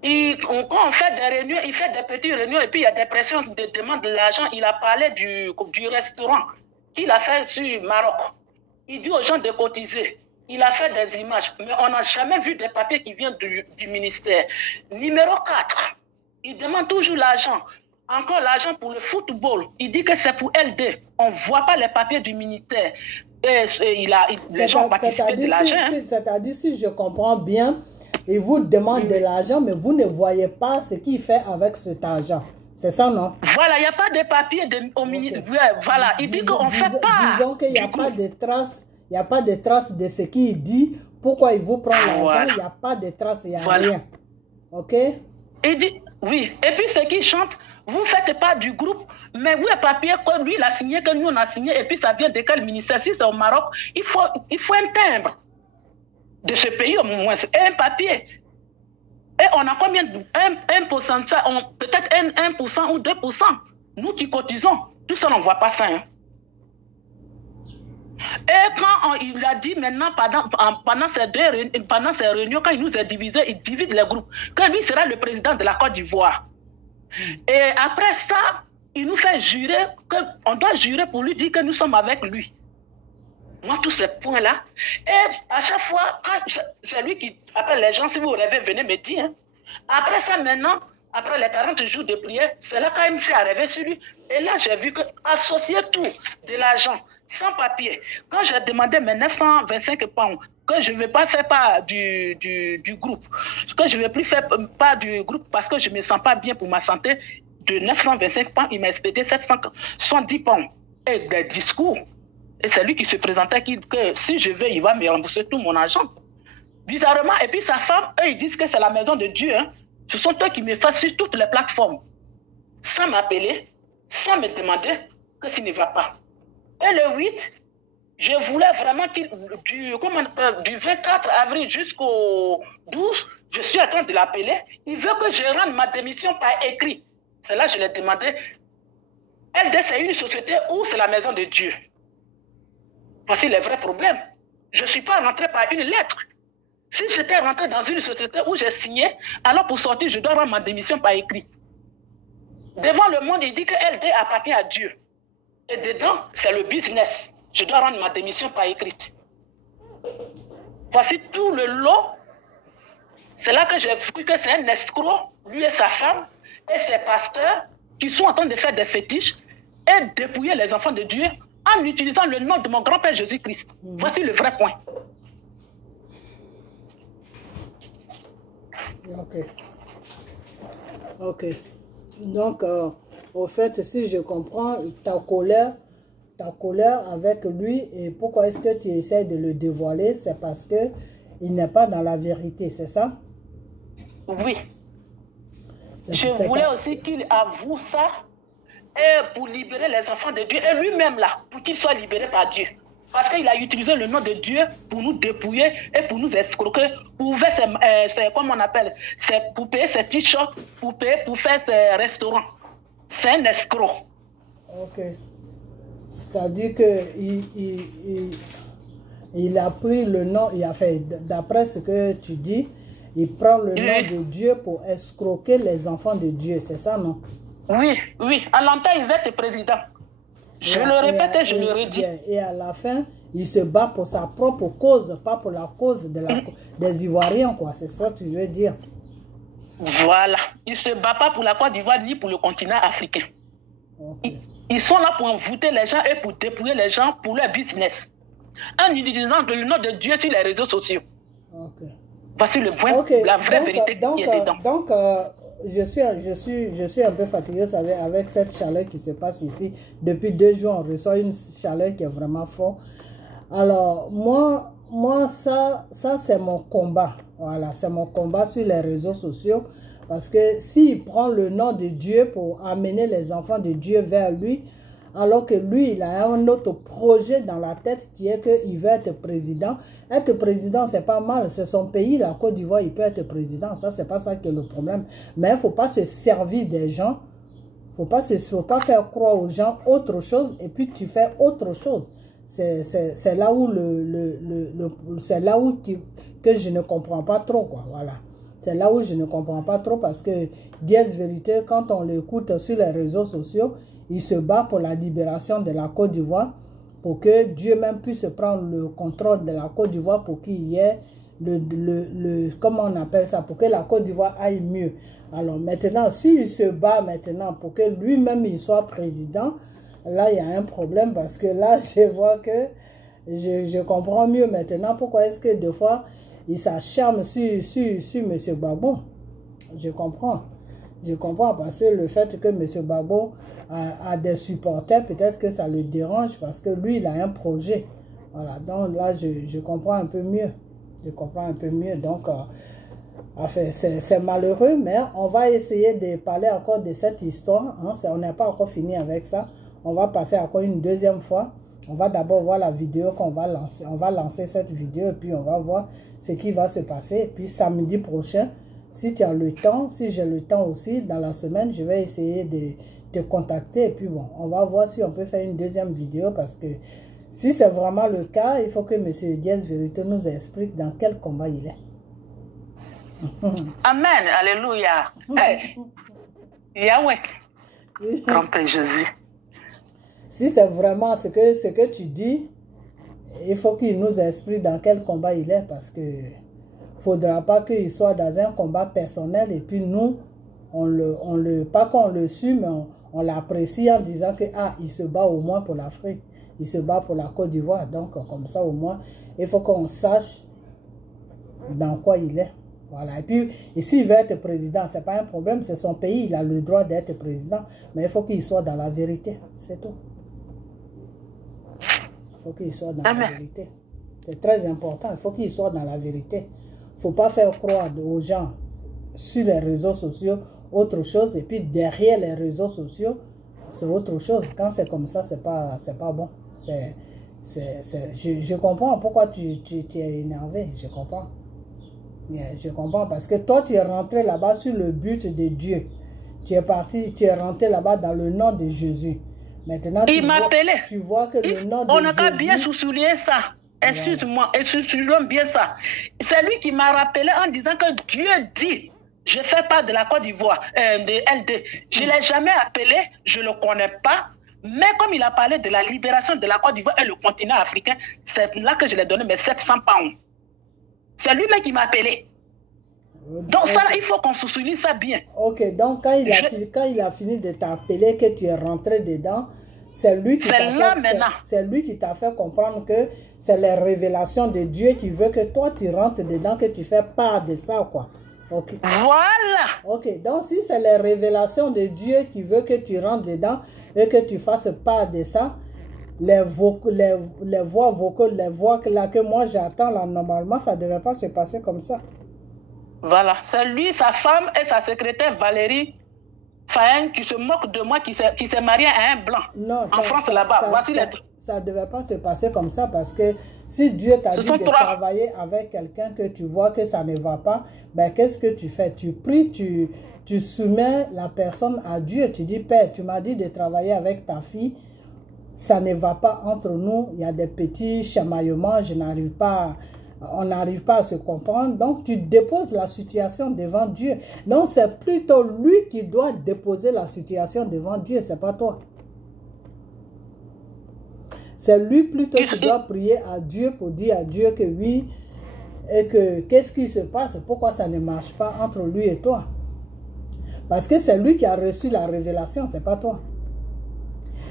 quand on fait des réunions, il fait des petites réunions et puis il y a des pressions de demande de l'argent. Il a parlé du restaurant qu'il a fait sur Maroc. Il dit aux gens de cotiser. Il a fait des images, mais on n'a jamais vu des papiers qui viennent du ministère. Numéro 4, il demande toujours l'argent. Encore l'argent pour le football. Il dit que c'est pour LD. On ne voit pas les papiers du ministère. Les gens participent de l'argent. C'est-à-dire, si je comprends bien, il vous demande de l'argent, mais vous ne voyez pas ce qu'il fait avec cet argent. C'est ça, non? Voilà, il n'y a pas de papiers au ministère. Voilà, il dit qu'on ne fait pas. Disons qu'il n'y a pas de traces. Il n'y a pas de traces de ce qu'il dit. Pourquoi il vous prend l'argent? Il n'y a pas de traces, il n'y a rien. Ok? Il dit, oui. Et puis ce qu'il chante, vous ne faites pas du groupe, mais vous, le papier que lui, il a signé, que nous, on a signé, et puis ça vient de quel ministère? Si c'est au Maroc, il faut un timbre de ce pays, au moins, un papier. Et on a combien? 1%, peut-être 1% ou 2%. Nous qui cotisons, tout ça, on ne voit pas ça. Hein. Et quand il a dit maintenant, pendant ces réunions, quand il nous a divisés, il divise les groupes, que lui sera le président de la Côte d'Ivoire. Et après ça, il nous fait jurer, on doit jurer pour lui dire que nous sommes avec lui. Moi, tous ces points-là. Et à chaque fois, c'est lui qui appelle les gens, si vous rêvez, venez me dire. Hein. Après ça, maintenant, après les 40 jours de prière, c'est là quand il s'est arrivé sur lui. Et là, j'ai vu qu'associer tout, de l'argent, sans papier. Quand j'ai demandé mes 925 pounds, que je ne vais pas faire part du groupe, que je ne vais plus faire part du groupe parce que je ne me sens pas bien pour ma santé, de 925 pounds, il m'a expédié 770 pounds. Et des discours. Et c'est lui qui se présentait que si je veux, il va me rembourser tout mon argent. Bizarrement, et puis sa femme, eux, ils disent que c'est la maison de Dieu. Hein. Ce sont eux qui me font sur toutes les plateformes. Sans m'appeler, sans me demander que s'il ne va pas. Et le 8, je voulais vraiment qu'il, du 24 avril jusqu'au 12, je suis en train de l'appeler. Il veut que je rende ma démission par écrit. C'est là que je l'ai demandé. LD, c'est une société ou c'est la maison de Dieu? Voici les vrais problèmes. Je ne suis pas rentré par une lettre. Si j'étais rentré dans une société où j'ai signé, alors pour sortir, je dois rendre ma démission par écrit. Devant le monde, il dit que LD appartient à Dieu. Et dedans, c'est le business. Je dois rendre ma démission par écrit. Voici tout le lot. C'est là que j'ai vu que c'est un escroc, lui et sa femme, et ses pasteurs, qui sont en train de faire des fétiches et dépouiller les enfants de Dieu en utilisant le nom de mon grand-père Jésus-Christ. Voici le vrai point. Ok. Ok. Donc, au fait, si je comprends, ta colère avec lui, et pourquoi est-ce que tu essaies de le dévoiler, c'est parce que il n'est pas dans la vérité, c'est ça? Oui. Je voulais aussi qu'il avoue ça, et pour libérer les enfants de Dieu, et lui-même là, pour qu'il soit libéré par Dieu. Parce qu'il a utilisé le nom de Dieu pour nous dépouiller et pour nous escroquer, pour faire comme on appelle, pour payer ses t-shirts, pour faire ses restaurants. C'est un escroc. Ok. C'est-à-dire que il a pris le nom, il a fait, d'après ce que tu dis, il prend le nom de Dieu pour escroquer les enfants de Dieu, c'est ça, non? Oui, oui. À l'entente, il va être président. Je le répète et je le redis. Et à la fin, il se bat pour sa propre cause, pas pour la cause des Ivoiriens, quoi. C'est ça que tu veux dire. Voilà. Il ne se bat pas pour la Côte d'Ivoire ni pour le continent africain. Okay. Ils sont là pour envoûter les gens et pour dépouiller les gens pour leur business. En utilisant le nom de Dieu sur les réseaux sociaux. Okay. Voici le point, la vraie vérité qui est dedans. Donc, je suis un peu fatigué, vous savez, avec cette chaleur qui se passe ici. Depuis 2 jours, on reçoit une chaleur qui est vraiment forte. Alors, moi ça c'est mon combat. Voilà, c'est mon combat sur les réseaux sociaux. Parce que s'il prend le nom de Dieu pour amener les enfants de Dieu vers lui, alors que lui, il a un autre projet dans la tête qui est qu'il veut être président. Être président, c'est pas mal. C'est son pays, la Côte d'Ivoire, il peut être président. Ça, c'est pas ça qui est le problème. Mais il ne faut pas se servir des gens. Il ne faut pas faire croire aux gens autre chose et puis tu fais autre chose. C'est là où que je ne comprends pas trop, quoi. Voilà. C'est là où je ne comprends pas trop parce que Diez Vérité, quand on l'écoute sur les réseaux sociaux, il se bat pour la libération de la Côte d'Ivoire, pour que Dieu même puisse prendre le contrôle de la Côte d'Ivoire pour qu'il y ait comment on appelle ça, pour que la Côte d'Ivoire aille mieux. Alors maintenant, s'il se bat maintenant pour que lui-même il soit président, là il y a un problème parce que là je vois que je comprends mieux maintenant pourquoi est-ce que des fois il s'acharne sur M. Gbagbo. Je comprends parce que le fait que M. Gbagbo a des supporters, peut-être que ça le dérange parce que lui, il a un projet. Voilà, donc là, je comprends un peu mieux. Je comprends un peu mieux. Donc, enfin, c'est malheureux, mais on va essayer de parler encore de cette histoire. Hein. On n'est pas encore fini avec ça. On va passer encore une deuxième fois. On va d'abord voir la vidéo qu'on va lancer. On va lancer cette vidéo et puis on va voir ce qui va se passer. Et puis samedi prochain, si tu as le temps, si j'ai le temps aussi, dans la semaine, je vais essayer de te contacter. Et puis bon, on va voir si on peut faire une deuxième vidéo parce que si c'est vraiment le cas, il faut que M. Diez Vérité nous explique dans quel combat il est. Amen, alléluia. Hey. Yahweh, grand-père Jésus. Si c'est vraiment ce que tu dis, il faut qu'il nous explique dans quel combat il est parce que faudra pas qu'il soit dans un combat personnel et puis nous, pas qu'on le suit, mais on l'apprécie en disant que il se bat au moins pour l'Afrique, il se bat pour la Côte d'Ivoire. Donc comme ça au moins, il faut qu'on sache dans quoi il est. Voilà. Et puis, s'il veut être président, c'est pas un problème, c'est son pays, il a le droit d'être président, mais il faut qu'il soit dans la vérité, c'est tout. Il faut qu'il soit dans la vérité. C'est très important, il faut qu'il soit dans la vérité. Il ne faut pas faire croire aux gens sur les réseaux sociaux autre chose, et puis derrière les réseaux sociaux, c'est autre chose. Quand c'est comme ça, c'est pas bon. Je comprends pourquoi tu es énervé, je comprends. Je comprends, parce que toi, tu es rentré là-bas sur le but de Dieu. Tu es rentré là-bas dans le nom de Jésus. Maintenant, il m'appelait. Tu vois que le nom de Jésus... On n'a qu'à bien souligner ça. Excuse-moi, excuse-moi bien ça. C'est lui qui m'a rappelé en disant que Dieu dit, je ne fais pas de la Côte d'Ivoire, de LD. Je ne l'ai jamais appelé, je ne le connais pas. Mais comme il a parlé de la libération de la Côte d'Ivoire et le continent africain, c'est là que je lui ai donné mes 700 pounds. C'est lui-même qui m'a appelé. Donc ça, il faut qu'on se souligne ça bien. Ok, donc quand il a fini de t'appeler, que tu es rentré dedans, c'est lui qui t'a fait comprendre que c'est les révélations de Dieu qui veut que toi tu rentres dedans, que tu fais part de ça, quoi. Okay. Voilà. Ok, donc si c'est les révélations de Dieu qui veut que tu rentres dedans et que tu fasses part de ça, les voix vocales, les voix là que moi j'attends là, normalement, ça ne devait pas se passer comme ça. Voilà, c'est lui, sa femme et sa secrétaire Valérie Fahen qui se moque de moi, qui s'est mariée à un blanc. Non, en France là-bas. Voici les trucs. Ça ne devait pas se passer comme ça parce que si Dieu t'a dit de travailler avec quelqu'un que tu vois que ça ne va pas, ben qu'est-ce que tu fais? Tu pries, tu soumets la personne à Dieu. Tu dis, Père, tu m'as dit de travailler avec ta fille, ça ne va pas entre nous, il y a des petits chamaillements, on n'arrive pas à se comprendre. Donc tu déposes la situation devant Dieu. Donc c'est plutôt lui qui doit déposer la situation devant Dieu, c'est pas toi. C'est lui plutôt qui doit prier à Dieu pour dire à Dieu que oui, et que qu'est-ce qui se passe, pourquoi ça ne marche pas entre lui et toi. Parce que c'est lui qui a reçu la révélation, c'est pas toi.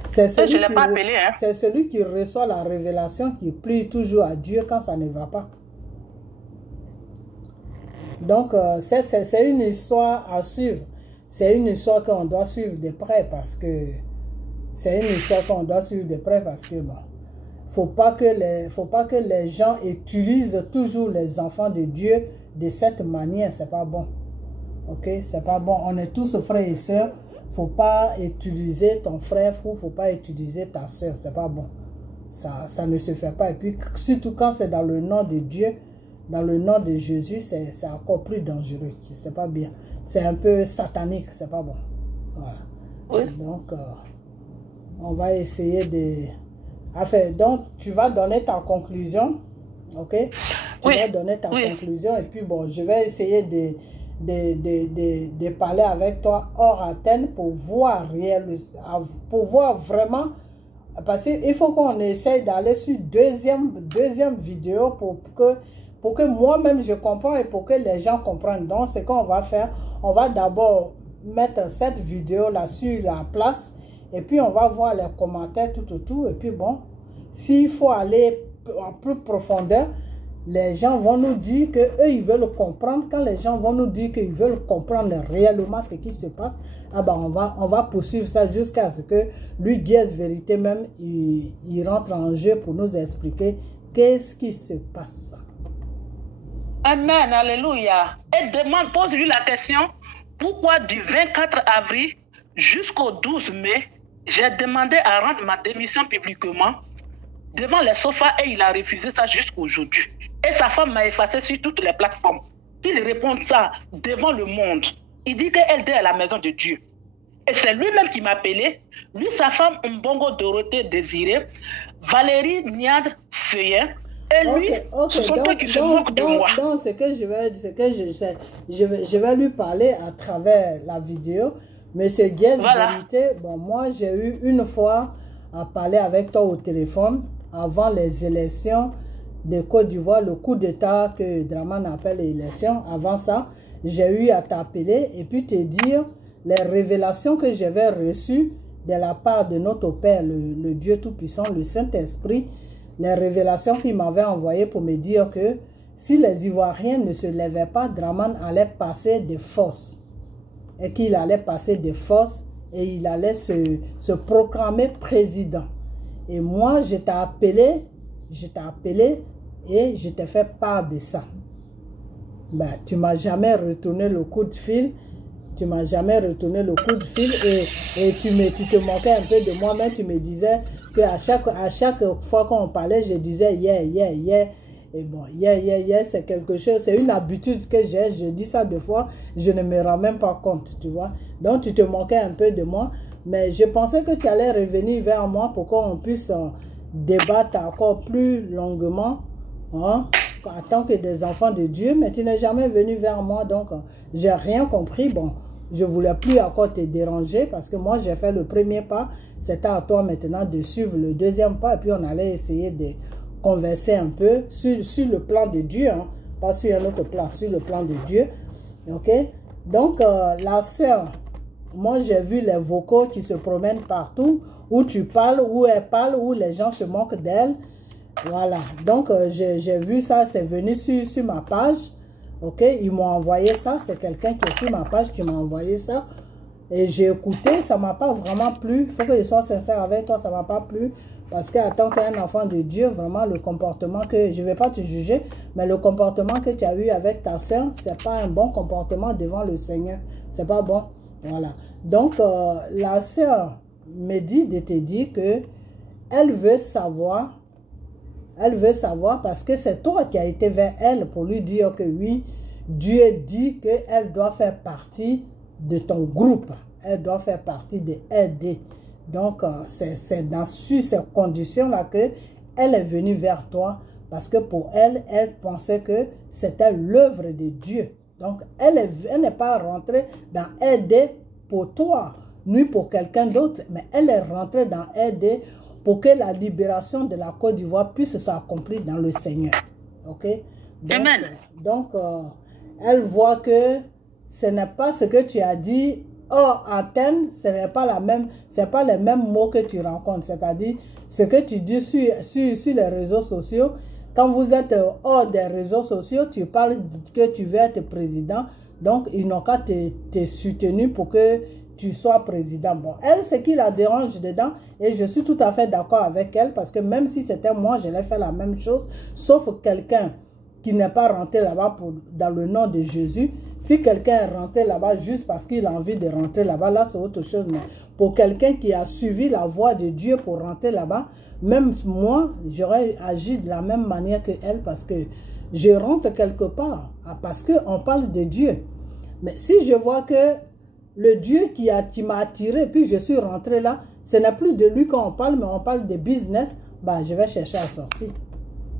C'est celui qui reçoit la révélation qui prie toujours à Dieu quand ça ne va pas. Donc, c'est une histoire à suivre. C'est une histoire qu'on doit suivre de près parce que bon, faut pas que les gens utilisent toujours les enfants de Dieu de cette manière. C'est pas bon. Ok, c'est pas bon. On est tous frères et sœurs. Faut pas utiliser ton frère fou, faut pas utiliser ta soeur. C'est pas bon. Ça ne se fait pas. Et puis surtout quand c'est dans le nom de Dieu, dans le nom de Jésus, c'est encore plus dangereux. C'est pas bien. C'est un peu satanique. C'est pas bon. Voilà. Oui. Donc on va essayer de... Enfin, donc, tu vas donner ta conclusion, ok? Tu vas donner ta conclusion et puis, bon, je vais essayer de parler avec toi hors antenne pour voir vraiment... Parce qu'il faut qu'on essaye d'aller sur deuxième vidéo pour que moi-même je comprenne et pour que les gens comprennent. Donc, ce qu'on va faire, on va d'abord mettre cette vidéo-là sur la place. Et puis, on va voir les commentaires tout autour. Et puis, bon, s'il faut aller en plus profondeur, les gens vont nous dire qu'eux, ils veulent comprendre. Quand les gens vont nous dire qu'ils veulent comprendre réellement ce qui se passe, ah ben, on va poursuivre ça jusqu'à ce que lui, Guies Vérité même, il rentre en jeu pour nous expliquer qu'est-ce qui se passe. Amen, alléluia. Et pose-lui la question, pourquoi du 24 avril jusqu'au 12 mai, j'ai demandé à rendre ma démission publiquement devant les sofas et il a refusé ça jusqu'aujourd'hui. Et sa femme m'a effacé sur toutes les plateformes. Il répond ça devant le monde. Il dit qu'elle est à la maison de Dieu. Et c'est lui-même qui m'a appelé. Lui, sa femme, Mbongo Dorothée Désirée, Valérie Niad Feuillet. Et lui, ce sont eux qui se moquent de moi. Donc, je vais lui parler à travers la vidéo. Monsieur Guies Vérité, bon, moi j'ai eu une fois à parler avec toi au téléphone avant les élections de Côte d'Ivoire, le coup d'état que Draman appelle les élections. Avant ça, j'ai eu à t'appeler et puis te dire les révélations que j'avais reçues de la part de notre Père, le Dieu Tout-Puissant, le Saint-Esprit, les révélations qu'il m'avait envoyées pour me dire que si les Ivoiriens ne se levaient pas, Draman allait passer de force. Et qu'il allait passer de force et il allait se proclamer président. Et moi, je t'ai appelé et je t'ai fait part de ça. Ben, tu ne m'as jamais retourné le coup de fil. Tu ne m'as jamais retourné le coup de fil et tu te moquais un peu de moi, mais tu me disais qu'à chaque fois qu'on parlait, je disais yeah, yeah, yeah. Et bon, yeah, c'est quelque chose, c'est une habitude que j'ai, je dis ça deux fois, je ne me rends même pas compte, tu vois. Donc, tu te moquais un peu de moi, mais je pensais que tu allais revenir vers moi pour qu'on puisse débattre encore plus longuement, hein, en tant que des enfants de Dieu, mais tu n'es jamais venu vers moi, donc j'ai rien compris. Bon, je ne voulais plus encore te déranger parce que moi j'ai fait le premier pas, c'était à toi maintenant de suivre le deuxième pas et puis on allait essayer de converser un peu sur le plan de Dieu, hein, pas sur un autre plan, sur le plan de Dieu, ok? Donc la sœur, moi j'ai vu les vocaux qui se promènent partout, où tu parles, où elle parle, où les gens se moquent d'elle. Voilà, donc j'ai vu ça, c'est venu sur ma page, ok, ils m'ont envoyé ça, c'est quelqu'un qui est sur ma page qui m'a envoyé ça, et j'ai écouté, ça m'a pas vraiment plu, il faut que je sois sincère avec toi, ça m'a pas plu, parce qu'en tant qu'un enfant de Dieu, vraiment le comportement que, je vais pas te juger, mais le comportement que tu as eu avec ta soeur, c'est pas un bon comportement devant le Seigneur, c'est pas bon, voilà. Donc la soeur me dit de te dire que elle veut savoir parce que c'est toi qui as été vers elle pour lui dire que oui, Dieu dit qu'elle doit faire partie de ton groupe. Elle doit faire partie de LD. Donc, c'est sur ces conditions-là qu'elle est venue vers toi parce que pour elle, elle pensait que c'était l'œuvre de Dieu. Donc, elle n'est pas rentrée dans LD pour toi, ni pour quelqu'un d'autre, mais elle est rentrée dans LD pour que la libération de la Côte d'Ivoire puisse s'accomplir dans le Seigneur. Ok? Donc, elle voit que ce n'est pas ce que tu as dit hors antenne, ce n'est pas pas les mêmes mots que tu rencontres. C'est-à-dire, ce que tu dis sur les réseaux sociaux, quand vous êtes hors des réseaux sociaux, tu parles que tu veux être président, donc ils n'ont qu'à te soutenir pour que tu sois président. Bon, elle, ce qui la dérange dedans, et je suis tout à fait d'accord avec elle, parce que même si c'était moi, je l'ai fait la même chose, sauf quelqu'un qui n'est pas rentré là-bas dans le nom de Jésus. Si quelqu'un est rentré là-bas juste parce qu'il a envie de rentrer là-bas, là c'est autre chose, mais pour quelqu'un qui a suivi la voie de Dieu pour rentrer là-bas, même moi, j'aurais agi de la même manière que elle, parce que je rentre quelque part, parce qu'on parle de Dieu. Mais si je vois que le Dieu qui m'a attiré, puis je suis rentré là, ce n'est plus de lui qu'on parle, mais on parle de business, bah, je vais chercher à sortir.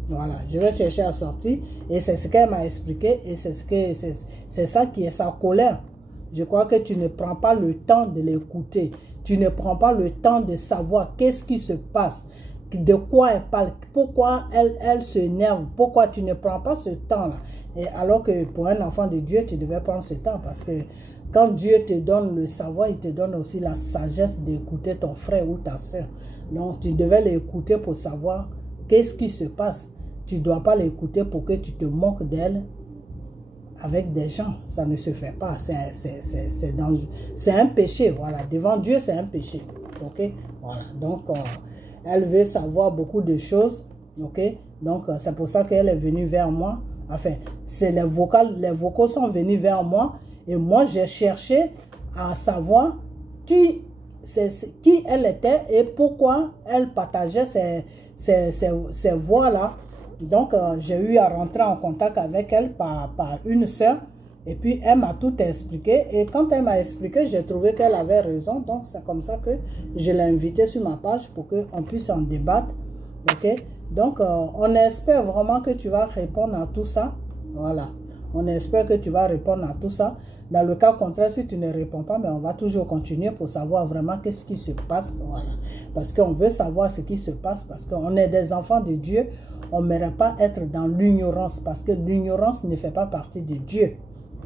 Voilà, je vais chercher à sortir, et c'est ce qu'elle m'a expliqué, et c'est ça qui est sa colère. Je crois que tu ne prends pas le temps de l'écouter, tu ne prends pas le temps de savoir qu'est-ce qui se passe, de quoi elle parle, pourquoi elle s'énerve, pourquoi tu ne prends pas ce temps-là. Et alors que pour un enfant de Dieu, tu devais prendre ce temps, parce que quand Dieu te donne le savoir, il te donne aussi la sagesse d'écouter ton frère ou ta soeur. Donc, tu devais l'écouter pour savoir qu'est-ce qui se passe. Tu ne dois pas l'écouter pour que tu te moques d'elle avec des gens. Ça ne se fait pas. C'est un péché. Voilà. Devant Dieu, c'est un péché. Ok? Voilà. Donc, elle veut savoir beaucoup de choses. Ok? Donc, c'est pour ça qu'elle est venue vers moi. Enfin, les vocaux sont venus vers moi. Et moi, j'ai cherché à savoir qui elle était et pourquoi elle partageait ces voix-là. Donc, j'ai eu à rentrer en contact avec elle par une sœur. Et puis, elle m'a tout expliqué. Et quand elle m'a expliqué, j'ai trouvé qu'elle avait raison. Donc, c'est comme ça que je l'ai invitée sur ma page pour qu'on puisse en débattre. OK? Donc, on espère vraiment que tu vas répondre à tout ça. Voilà. On espère que tu vas répondre à tout ça. Dans le cas contraire, si tu ne réponds pas, mais on va toujours continuer pour savoir vraiment qu'est-ce qui se passe. Voilà. Parce qu'on veut savoir ce qui se passe, parce qu'on est des enfants de Dieu. On ne mérite pas être dans l'ignorance, parce que l'ignorance ne fait pas partie de Dieu.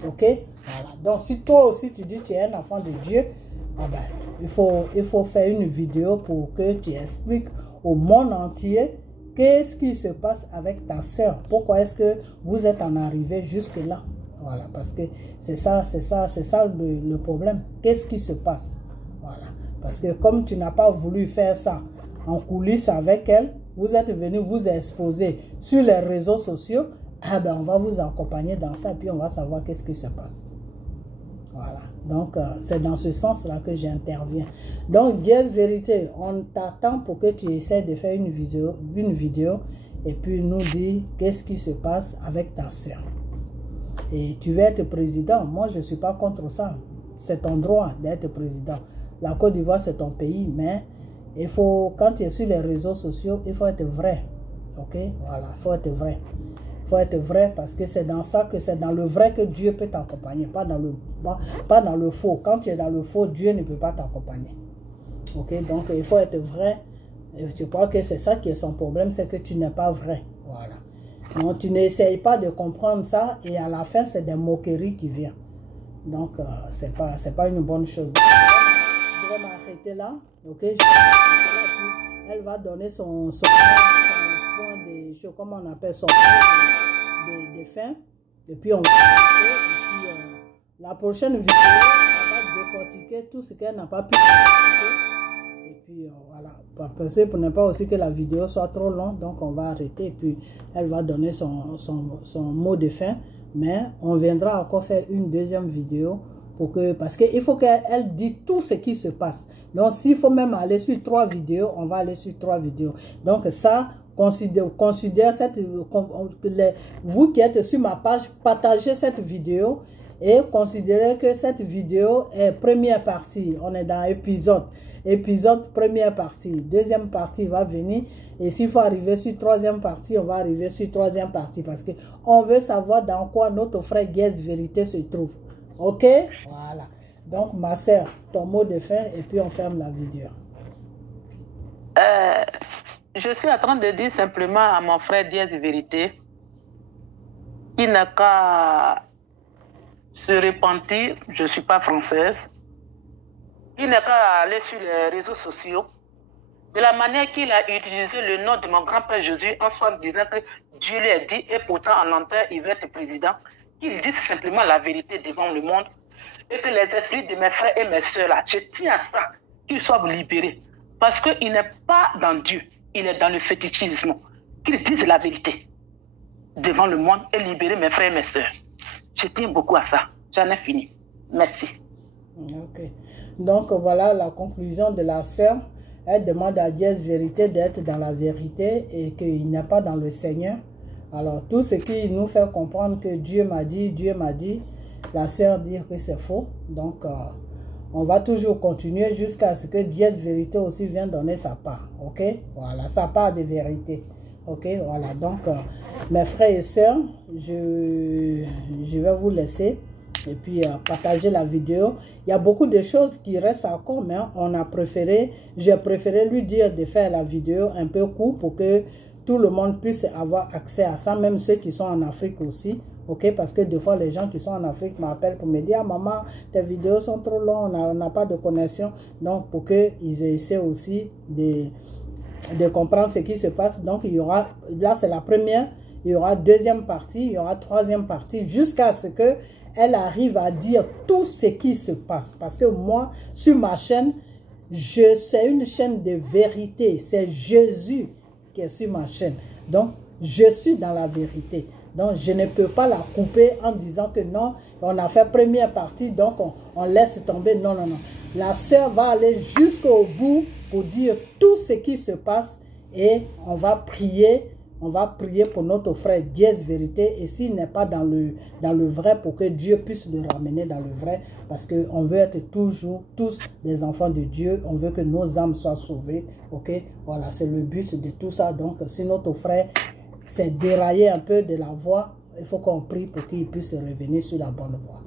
Ok? Voilà. Donc, si toi aussi tu dis que tu es un enfant de Dieu, ah ben, il faut faire une vidéo pour que tu expliques au monde entier qu'est-ce qui se passe avec ta soeur. Pourquoi est-ce que vous êtes en arrivé jusque-là? Voilà, parce que c'est ça le problème. Qu'est-ce qui se passe? Voilà. Parce que comme tu n'as pas voulu faire ça en coulisses avec elle, vous êtes venu vous exposer sur les réseaux sociaux, ah ben on va vous accompagner dans ça et puis on va savoir qu'est-ce qui se passe. Voilà. Donc, c'est dans ce sens-là que j'interviens. Donc, Yes Vérité, on t'attend pour que tu essaies de faire une vidéo et puis nous dire qu'est-ce qui se passe avec ta soeur. Et tu veux être président. Moi, je ne suis pas contre ça. C'est ton droit d'être président. La Côte d'Ivoire, c'est ton pays, mais il faut, quand tu es sur les réseaux sociaux, il faut être vrai. Ok, voilà, il faut être vrai. Il faut être vrai parce que c'est dans ça que c'est dans le vrai que Dieu peut t'accompagner, pas dans le faux. Quand tu es dans le faux, Dieu ne peut pas t'accompagner. Ok, donc il faut être vrai. Et je crois que c'est ça qui est son problème, c'est que tu n'es pas vrai. Voilà. Donc tu n'essayes pas de comprendre ça et à la fin, c'est des moqueries qui viennent. Donc c'est pas une bonne chose. Donc, je vais m'arrêter là. Ok, je vais m'arrêter là. Puis elle va donner son point de, comment on appelle, son point de fin. Et puis on va arrêter. Et puis la prochaine vidéo, on va décortiquer tout ce qu'elle n'a pas pu décortiquer. Et puis voilà, parce que pour ne pas aussi que la vidéo soit trop longue, donc on va arrêter. Et puis elle va donner son mot de fin. Mais on viendra encore faire une deuxième vidéo parce qu'il faut qu'elle dise tout ce qui se passe. Donc s'il faut même aller sur 3 vidéos, on va aller sur 3 vidéos. Donc ça, considère cette, vous qui êtes sur ma page, partagez cette vidéo et considérez que cette vidéo est première partie. On est dans épisode première partie. Deuxième partie va venir. Et s'il faut arriver sur troisième partie, on va arriver sur troisième partie. Parce qu'on veut savoir dans quoi notre frère Guess Vérité se trouve. Ok? Voilà. Donc, ma soeur, ton mot de fin et puis on ferme la vidéo. Je suis en train de dire simplement à mon frère Guess Vérité qu'il n'a qu'à se repentir. Je ne suis pas française. Il n'a qu'à aller sur les réseaux sociaux. De la manière qu'il a utilisé le nom de mon grand-père Jésus en soi disant que Dieu lui a dit et pourtant en entrant il veut être président, qu'il dise simplement la vérité devant le monde et que les esprits de mes frères et mes soeurs là, je tiens à ça, qu'ils soient libérés. Parce qu'il n'est pas dans Dieu, il est dans le fétichisme. Qu'il dise la vérité devant le monde et libérer mes frères et mes soeurs. Je tiens beaucoup à ça. J'en ai fini. Merci. Ok. Donc voilà la conclusion de la sœur. Elle demande à Guess Vérité d'être dans la vérité et qu'il n'est pas dans le Seigneur. Alors, tout ce qui nous fait comprendre que Dieu m'a dit, la sœur dit que c'est faux. Donc, on va toujours continuer jusqu'à ce que Guess Vérité aussi vienne donner sa part. Ok? Voilà, sa part de vérité. Ok? Voilà, donc, mes frères et sœurs, je vais vous laisser. Et puis partager la vidéo. Il y a beaucoup de choses qui restent encore, mais j'ai préféré lui dire de faire la vidéo un peu court pour que tout le monde puisse avoir accès à ça, même ceux qui sont en Afrique aussi. Ok, parce que des fois les gens qui sont en Afrique m'appellent pour me dire ah, maman, tes vidéos sont trop longues, on n'a pas de connexion. Donc pour qu'ils essaient aussi de comprendre ce qui se passe. Donc il y aura, là c'est la première, il y aura deuxième partie, il y aura troisième partie, jusqu'à ce que elle arrive à dire tout ce qui se passe. Parce que moi, sur ma chaîne, c'est une chaîne de vérité. C'est Jésus qui est sur ma chaîne. Donc, je suis dans la vérité. Donc, je ne peux pas la couper en disant que non, on a fait première partie, donc on laisse tomber. Non, non, non. La sœur va aller jusqu'au bout pour dire tout ce qui se passe et on va prier. On va prier pour notre frère Guess Vérité et s'il n'est pas dans le vrai, pour que Dieu puisse le ramener dans le vrai, parce qu'on veut être toujours tous des enfants de Dieu, on veut que nos âmes soient sauvées, ok? Voilà, c'est le but de tout ça. Donc, si notre frère s'est déraillé un peu de la voie, il faut qu'on prie pour qu'il puisse revenir sur la bonne voie.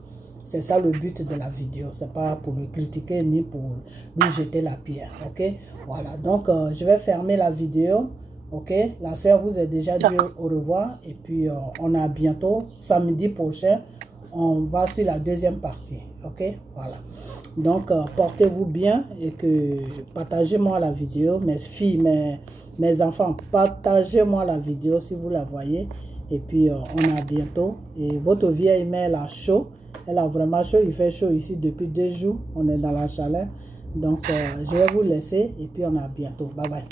C'est ça le but de la vidéo, c'est pas pour le critiquer ni pour lui jeter la pierre, ok? Voilà, donc je vais fermer la vidéo. Ok, la sœur vous a déjà dit au revoir et puis on a bientôt, samedi prochain, on va sur la deuxième partie. Ok, voilà. Donc, portez-vous bien et que partagez-moi la vidéo. Mes filles, mes enfants, partagez-moi la vidéo si vous la voyez. Et puis, on a bientôt. Et votre vieille mère a chaud. Elle a vraiment chaud. Il fait chaud ici depuis 2 jours. On est dans la chaleur. Donc, je vais vous laisser et puis on a bientôt. Bye bye.